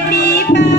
Bihu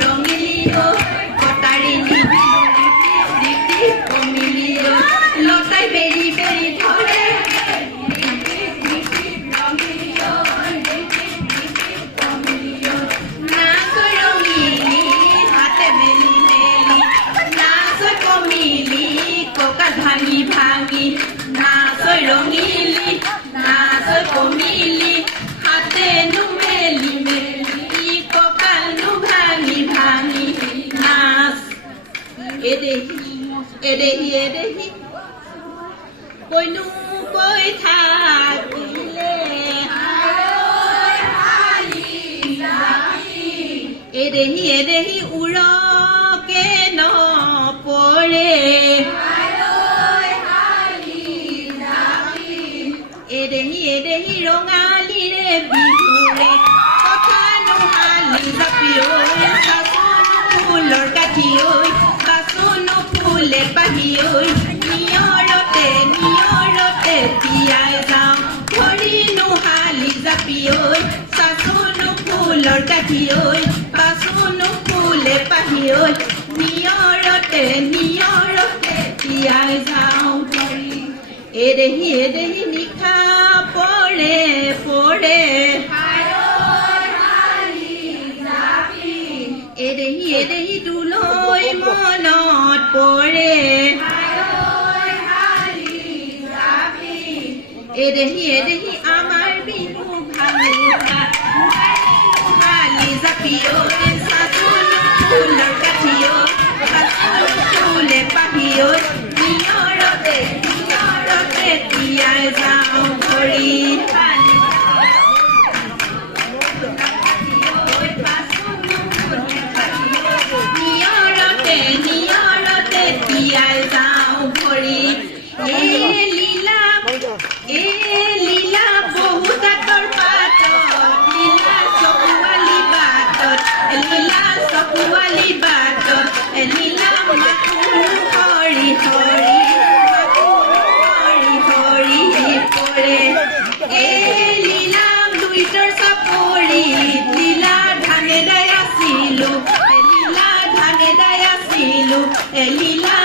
রঙিলিও কটারি নিবিলি কমিলিও লতাই বেরি বেরি ধরে ভাঙি ভাঙি নাচই রঙিলি নাচই কমিলি হাতে নুমেলি মেলি ককাল নু ভাঙি ভাঙি নাচ এদেহি কইনু কই থাকিলে এদেহি উৰকে নপৰে এদেহি ৰঙালীৰে বিহুৰে কথা নোহালি জাপি ঐ বাচনো ফুলৰ কাঠি ঐ বাচনো ফুলে পাহি ঐ নিয়ৰতে তিয়াই যাওঁ ভৰি নোহালি জাপি ঐ বাচনো ফুলৰ কাঠি ঐ বাচনো ফুলে পাহি ঐ নিয়ৰতে তিয়াই যাওঁ ভৰি এদেহি নিশা পৰে এদেহি তোলৈ মনত পৰে এদেহি আমাৰ বিহু ভাঙোতা হালি জাপি ঐ চাচোন ফুলৰ কাঠি ঐ বাচোন ফুলে পাহি ঐ নিয়ৰতে তিয়াই যাওঁ ভৰি নিয়ৰতে তিয়াই যাওঁ ভৰি এ লীলা বহু দাঁতৰ পাতত লীলা চকুৱালী বাটত লীলা মাথোঁ হৰি পৰে এ লীলা দুইটাৰ চাপৰিত লীলা ধানে দাই আছিলো লীলা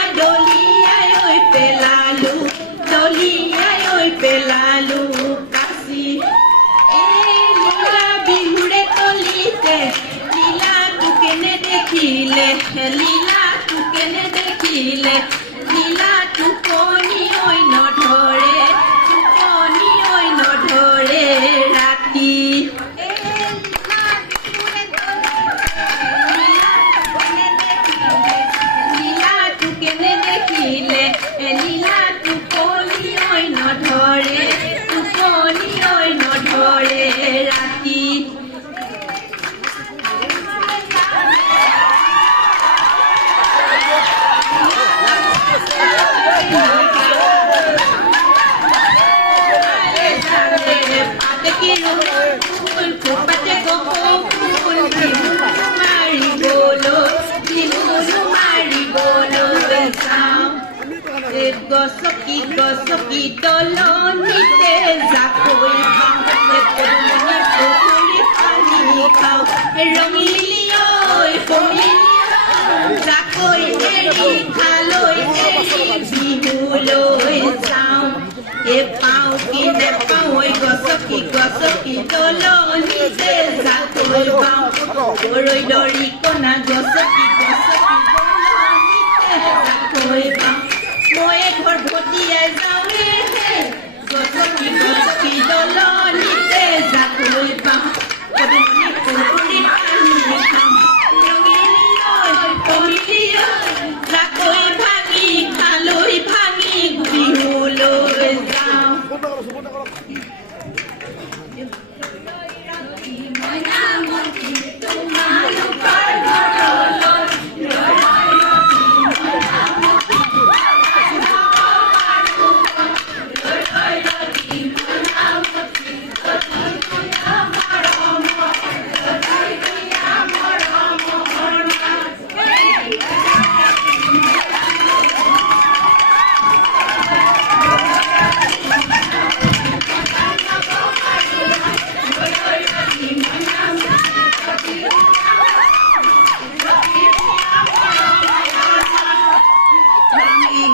দলিয়াই পেলালো কাচি এ লীলা বিহুৰে তলিতে লীলা কেনে দেখিলে লীলা টোপনি ঐ নধৰে ৰাতি লীলা কেনে দেখিলে লীলা টোপনি ঐ নধৰে ৰাতি গছকি দলনিতে জাকৈ খাওঁ ৰঙিলি ঐ কমিলি জাকৈ এৰি খালৈ বিহুলৈ যাওঁ পাওঁ কি নেপাওঁ ঐ গছকি দলনিতে জাকৈ পাওঁ গৰৈ দৰিকণা গছকি দলনিতে জাকৈ পাওঁ মই ঘৰ ভটিয়াই যাওঁ গছকি দলনিতে জাকৈ পাওঁ কমিলি জাকৈ ভাঙি খালৈ ভাঙি বিহুলৈ যাওঁ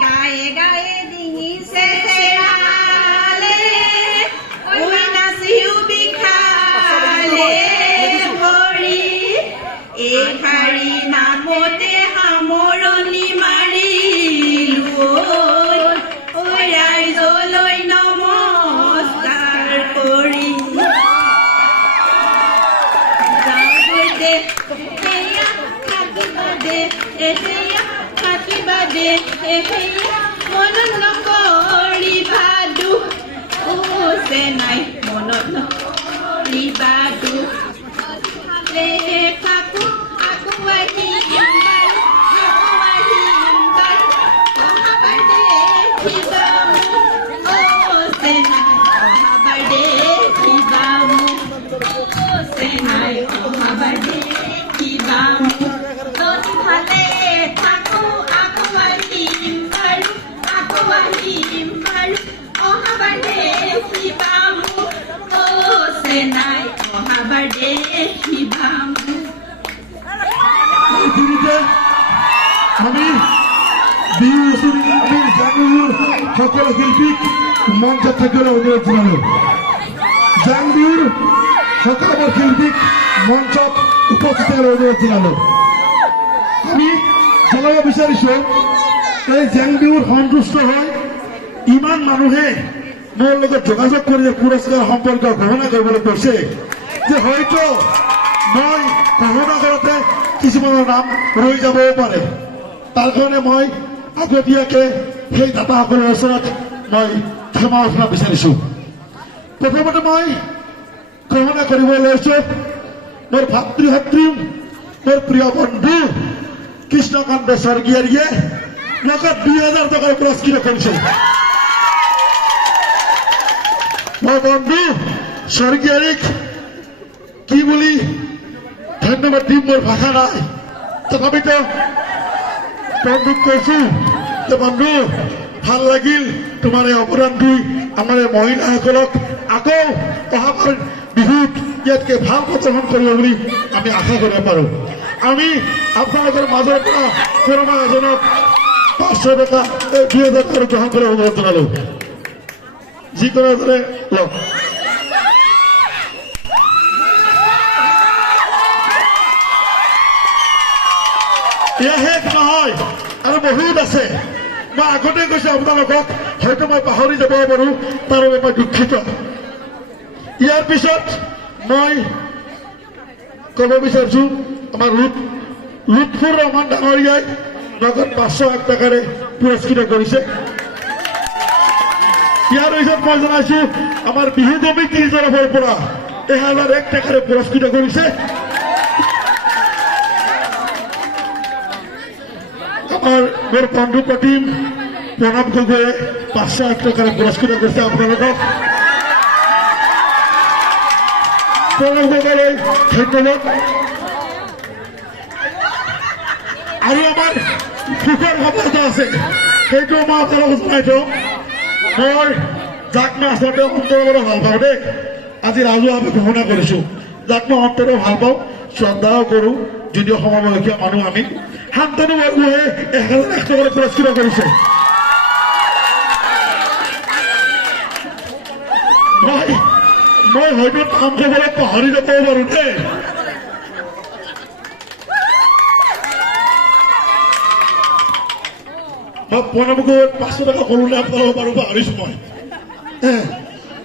গায়ে গায়ে ডিঙিছে চেৰালে ঐ নাচিও বিখালে ভৰি এই শাৰী নামতে সামৰণি মাৰিলো ঐ ৰাইজলৈ নমস্কাৰ কৰি যাওঁগৈ দে এয়া থাকিবা দে এয়া থাকিবা দে এয়া মনত নকৰিবা দুখ চেনাই মনত নকৰিবা দুখ থাকো আকৌ আহিম বাৰু অহাবাৰ দেখিবা মোক চেনাই অহাবাৰ দেখিবা মোক চেনাই অহাবাৰ দেখিবা মোক যদি ভালে থাকো আকৌ আহিম বাৰু অহাবাৰ দেখিবা মোক চেনাই অহাবাৰ দেখিবা মোক আমি বিহু হুঁচৰি আমি জাংবিহুৰ সকলো শিল্পীক মঞ্চত থাকিবলৈ অনুৰোধ জনালো জাংবিহুৰ সকলোবোৰ শিল্পীক মঞ্চত উপস্থিত থাকিবলৈ অনুৰোধ জনালো আমি জনাব বিচাৰিছো এই জাংবিহুৰ সন্তুষ্ট হয় ইমান মানুহে মোৰ লগত যোগাযোগ কৰি পুৰস্কাৰ সম্পৰ্ক ঘোষণা কৰিবলৈ কৈছে যে হয়তো মই ঘোষণা কৰোঁতে কিছুমানৰ নাম ৰৈ যাবও পাৰে তাৰ কাৰণে মই আগতীয়াকৈ সেই দাতাসকলৰ ওচৰত মই ক্ষমা প্ৰাৰ্থনা বিচাৰিছো প্ৰথমতে মই ঘোষণা কৰিব লৈছো মোৰ ভাতৃ মোৰ প্ৰিয় বন্ধু কৃষ্ণকান্ত স্বৰ্গীয়াৰীয়ে লগত 2000 টকাৰ পুৰস্কৃত কৰিছে মোৰ বন্ধু স্বৰ্গীয়াৰীক কি বুলি ধন্যবাদ দিম মোৰ ভাষা নাই তথাপিতো বন্ধুক কৈছো যে বন্ধু ভাল লাগিল তোমাৰ এই অৱদানটো আমাৰ এই মহিলাসকলক আকৌ অহাবাৰ বিহুত ইয়াতকৈ ভাল প্ৰদৰ্শন কৰিব বুলি আমি আশা কৰিব পাৰোঁ আমি আপোনালোকৰ মাজৰ পৰা কোনোবা এজনক 500 টকা 2000 টকা গ্ৰহণ কৰাৰ অনুৰোধ জনালো যিকোনো এজনে লওক এয়া শেষ নহয় আৰু বহুত আছে মই আগতে কৈছো আপোনালোকক হয়তো মই পাহৰি যাব পাৰোঁ তাৰ বাবে মই দুখিত ইয়াৰ পিছত মই ক'ব বিচাৰিছো আমাৰ লুৎফুৰ ৰহমান ডাঙৰীয়াই নগদ 501 টকাৰে পুৰস্কৃত কৰিছে ইয়াৰ পিছত মই জনাইছো আমাৰ বিহু কমিটিৰ তৰফৰ পৰা 1001 টকাৰে পুৰস্কৃত কৰিছে আমাৰ মোৰ বন্ধু প্ৰতিম প্ৰণব গগৈয়ে 501 টাকাৰ পুৰস্কৃত কৰছে আপনাদেৰ প্ৰণব গগৈলৈ ধন্যবাদ আৰু আমাৰ সুখৰ খবৰ এটা আছে সেইটো মই আপোনালোকক জনাই দিওঁ মই যাক মই আচলতে অন্তৰৰ ভাল পাওঁ দেই আজি ৰাজহুৱাভাৱে ঘোষণা কৰিছো যাক মই অন্তৰৰ ভাল পাওঁ শ্ৰদ্ধাও কৰোঁ যদিও সমবয়সীয়া মানুহ আমি শান্তনু বৰগোহাঁয়ে 1001 টকাৰে পুৰস্কৃত কৰিছে মই হয়তো কাম কৰিবলৈ পাহৰি যাব পাৰোঁ দেই মই প্ৰণৱ গগৈক 500 টকা ক'লোনে আপোনালোকক বাৰু পাহৰিছো মই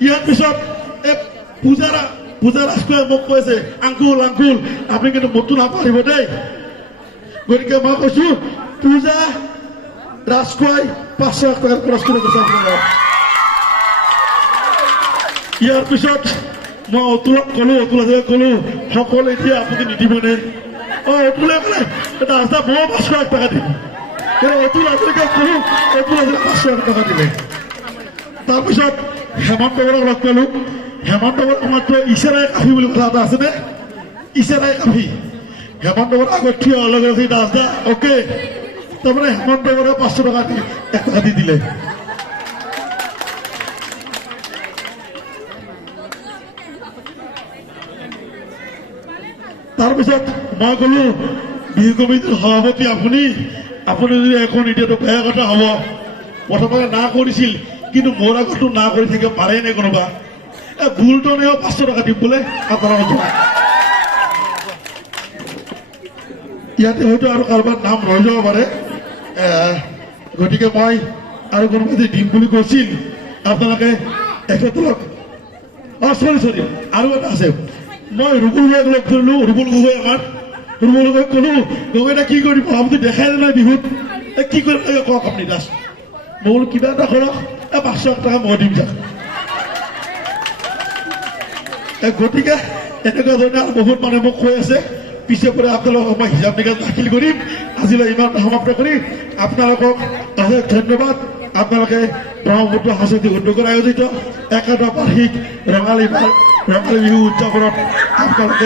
ইয়াৰ পিছত এই পূজা ৰাজখোৱাই মোক কৈছে আংকুল আপুনি কিন্তু মোকটো নাপাহৰিব দেই গতিকে মই কৈছো পূজা ৰাজখোৱাই 501 টকাৰ পুৰস্কৃত কৰিছে আপোনালোকক ইয়াৰ পিছত মই অতুলক ক'লো সকলো এতিয়া আপুনি নিদিবনে অতুলে ক'লে ৰাস্তা মই 501 টকা দিম কিন্তু অতুল আজিলৈকে ক'লো অতুল আজি 501 টকা দিলে তাৰপিছত হেমন্ত বৰক লগ পালো হেমন্ত বৰক আমাৰতো ইশাৰাই কাফি বুলি কথা এটা আছেনে ইশাৰাই কাফি হেমন্ত বৰক আগত থিয় লগে লগে দাসদা অ'কে তাৰমানে হেমন্ত বৰক 500 টকা দি 1 টকা দি দিলে তাৰপিছত মই ক'লো বিহু কমিটিৰ সভাপতি আপুনি আপুনি যদি এখন এতিয়াতো বেয়া কথা হ'ব প্ৰথমতে না কৰিছিল কিন্তু মোৰ আগতো না কৰি থাকিব পাৰে নে কোনোবা ভুলটো নেও 500 টকা দিম বোলে আপোনালোকক জনাই ইয়াতে হয়তো আৰু কাৰোবাৰ নাম ৰৈ যাব পাৰে গতিকে মই আৰু কোনোবা যদি দিম বুলি কৈছিল আপোনালোকে এখেতক চৰি আৰু এটা আছে মই ৰুবুল গগৈক লগ ধৰিলো ৰুবুল গগৈ আমাৰ ৰুবুল গগৈক ক'লো গগৈ এটা কি কৰিব আপুনি দেখাই নাই বিহুত কি কৰিব লাগে কওক আপুনি দাস মই বোলো কিবা এটা কৰক 500 টকা মই দিম যাক গতিকে এনেকুৱা ধৰণে আৰু বহুত মানুহে মোক কৈ আছে পিছে পৰে আপোনালোকক মই হিচাপ নিকাচ দাখিল কৰিম আজিলৈ ইমান সমাপ্ত কৰি আপোনালোকক অশেষ ধন্যবাদ আপোনালোকে ব্ৰহ্মপুত্ৰ সাংস্কৃতিক উদ্যোগৰ আয়োজিত 1টা বাৰ্ষিক ৰঙালী বিহু উদযাপনত আপোনালোকে